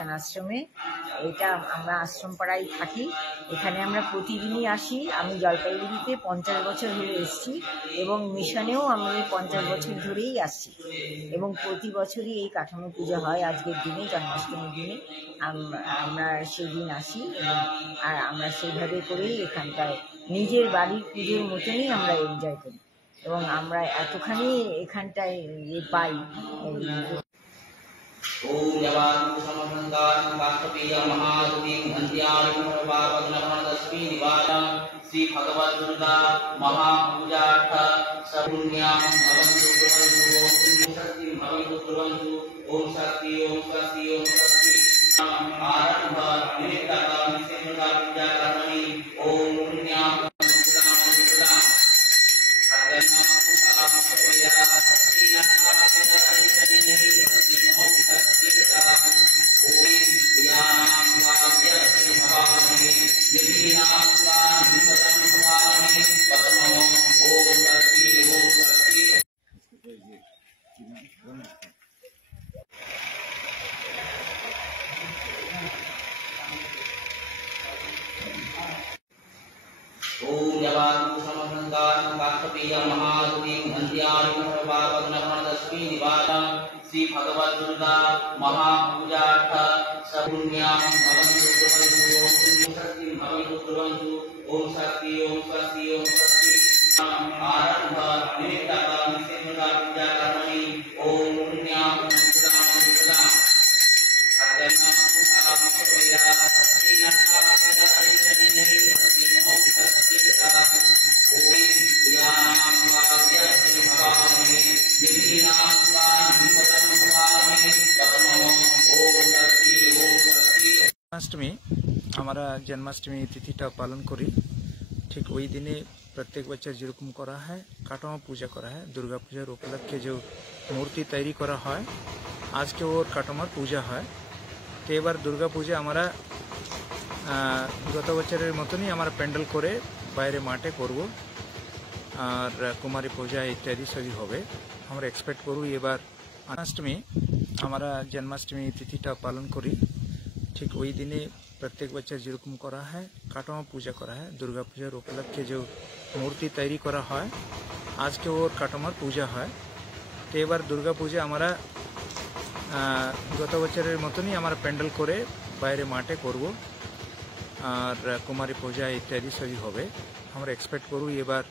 আশ্রমে এটা আমরা আশ্রম পাড়ায় থাকি। এখানে আমরা প্রতিদিনই আসি। আমি জলপাইগুড়িতে 50 বছর ধরে এসেছি এবং মিশনেও আমি 50 বছর ধরেই আসছি এবং প্রতি বছরই এই কাঠামো পুজো হয়। আজকের দিনে জন্মাষ্টমীর দিনে আমরা সেই দিন আসি এবং আর আমরা সেইভাবে করেই এখানটায় নিজের বাড়ির পুজোর মতনই আমরা এনজয় করি এবং আমরা এতখানি এখানটায় পাই। ओम जवानु समन्तान कांतपीय महादुतिं अन्त्यारिमपावनमनदस्मी निवारं श्री भगवत दुर्गा महापूजार्थ सपुण्यां भवन्तु कुर्वन्तु ओम शक्ति भवन्तु कुर्वन्तु ओम शक्ति ओम शक्ति ओम शक्ति आरंभ निमित्तका निषेधका पूजा कर्मणि ओम पुण्यां ओम जवानु समन्तान कांतपीय महादुतिं अन्त्यारिमपावनमनदस्मी निवारं श्री भगवत दुर्गा महापूजार्थ सपुण्यां भवन्तु कुर्वन्तु ओम शक्ति भवन्तु कुर्वन्तु ओम शक्ति ओम शक्ति ओम शक्ति आरंभ निमित्तका निषेधका पूजा कर्मणि ओम पुण्यां जन्माष्टमी हमारा जन्माष्टमी तिथिटा पालन करी ठीक वही दिने प्रत्येक बच्चा जेरकम करा है काटमा पूजा करा है दुर्गा पूजार उपलक्षे जो मूर्ति तैयारी करा है आज के और काटमार पूजा है तो एबार दुर्गा पूजा हमारा गत बछरेर मतनई हमारा पैंडल करे बाहरे माठे करब और कुमारी पूजा इत्यादि सभी होबे আমরা एक्सपेक्ट करूँ एबार जन्माष्टमी हमारा जन्माष्टमी तिथिटा पालन करी ठीक वही दिने प्रत्येक बच्चा जेरकम करा है काटमा पूजा करा है दुर्गा पूजार उपलक्षे जो मूर्ति तैयारी करा है आज के और काटमार पूजा है तो एबार दुर्गा पूजा हमारा गत बछरेर मतनई हमारा पैंडल करे बाहरे माठे करब और कुमारी पूजा इत्यादि सभी होबे আমরা एक्सपेक्ट करूँ एबार